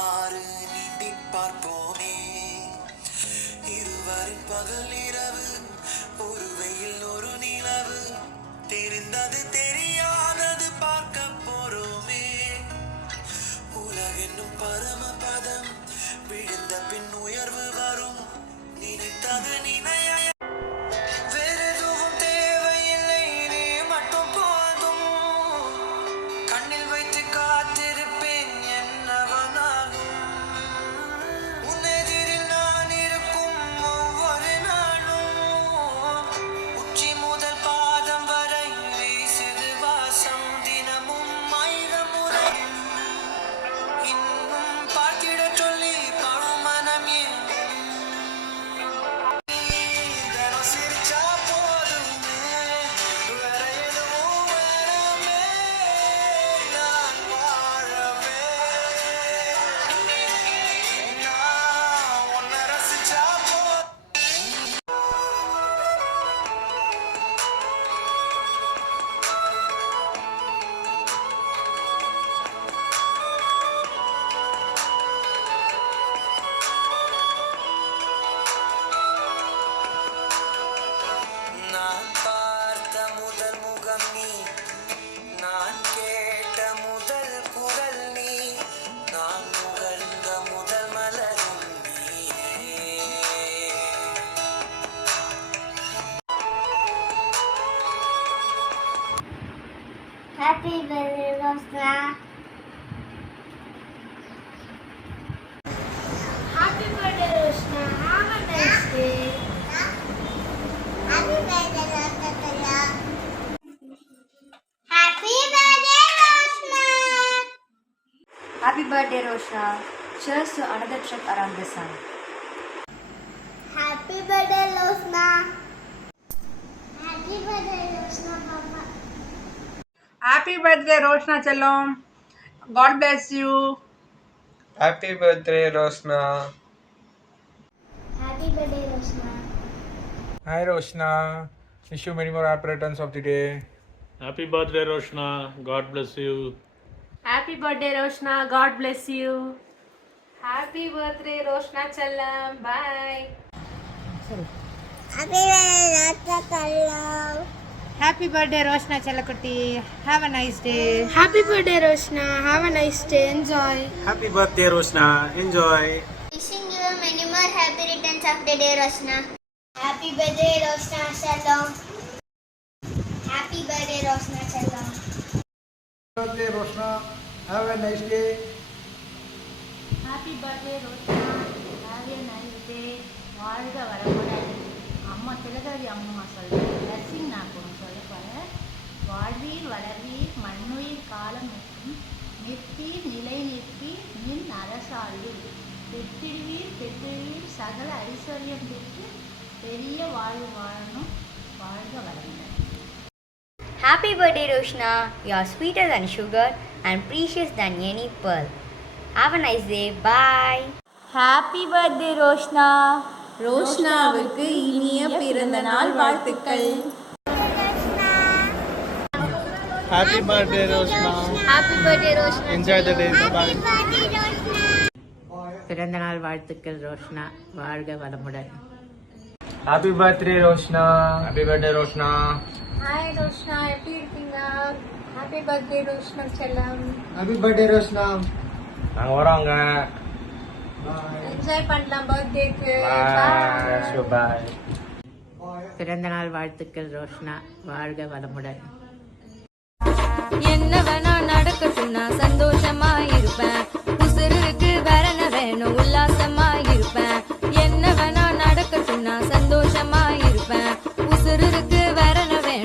வருமாறு நீட்டி பார்ப்போமே. இருவரின் பகல் இரவு, ஒரு வெயில் ஒரு நிலவு, தெரிந்தது தெரியாதது பார்க்க போறோமே. உலகென்னும் பரமபதம், விழுந்த பின் உயர்வு வரும், நினைத்தது நினைய வேறெதுவும் தேவையில்லை, நீ மட்டும் போதும். கண்ணில் வைத்து காத்திருப்பேன் என்னவனாலும், உன்னெதிரில் நான் இருக்கும் ஒவ்வொரு நாளும். உச்சி முதல் பாதம் வரை வீசுது வாசம், தினமும் ஆயிரம் முறை. இன்னும் பார்த்திட சொல்லி பாழும் மனம் ஏன், தினம் சிரிச்சா போதுமே, வேற எதுவும் வேணாமே, நான் வாழவே. நான் உன்னை ரசிச்சா போதும். நான் பார்த்த முதல் முகம் நீ, நான் கேட்ட முதல் குரல் நீ, நான் நுகர்ந்த முதல் மலரும் நீயே. Happy birthday, Rosna. Happy birthday, Rosna. Have a nice day. Happy birthday, Rosna. Happy birthday, Rosna. Happy birthday, Roshna. Cheers to another trip around the sun. Happy birthday, Rosna. Happy birthday, Rosna, Papa. Happy birthday, Roshna Chalom. God bless you. Happy birthday, Rosna. Happy birthday, Rosna. Hi, Rosna. Wish you many more happy returns of the day. Happy birthday, Roshna. God bless you. Happy birthday, Roshna. God bless you. Happy birthday, Roshna Challam. Bye. Happy birthday, Rosna. Happy birthday, Roshna Chalakutti. Have a nice day. Happy birthday, Rosna. Have a nice day. Enjoy. Happy birthday, Roshna. Enjoy. Wishing you many more happy returns of the day, Rosna. Happy birthday, Rosna Shalom. Happy birthday, Rosna Shalom. Birthday, Rosna. Have a nice day. Happy birthday, Roshna. Have a nice day. வாழ்க வளமுடன். அம்மா திலகவதி அம்மா சொல்கிறேன். Blessing நான் ஒன்று சொல்ல போகிறேன். வாழ்வீர் வளர்வீர் மண்ணுயிர் காலம் மற்றும் நிற்பீர் நிலை நிற்பீர் நின் அரசாழ்வீர் பெற்றிடுவீர் பெற்றிடுவீர் சகல ஐஸ்வர்யம் பெற்று பெரிய வாழ்வு வாழணும். வாழ்க வளமுடன். Happy birthday, Roshna. You are sweeter than sugar and precious than any pearl. Have a nice day. Bye. Happy birthday Roshna. ரோஷ்னாவுக்கு இனிய பிறந்த நாள் வாழ்த்துக்கள். Happy birthday, Rosna. Happy birthday, Rosna. Enjoy the day. Bye. பிறந்த நாள் வாழ்த்துக்கள் ரோஷ்னா. வாழ்க வளமுடன். Happy birthday, Rosna. Happy birthday, Rosna. Hi Roshna, எப்படி இருக்கீங்க? ஹாப்பி பர்த்டே ரோஷ்னா செல்லம். Happy birthday, Rosna. நாங்க வரோங்க. என்ஜாய் பண்ணலாம் பர்த்டேக்கு. Bye. பிறந்த நாள் வாழ்த்துக்கள் ரோஷ்னா. வாழ்க வளமுடன். என்ன வேணா நடக்கட்டும், நான் சந்தோஷமா இரு.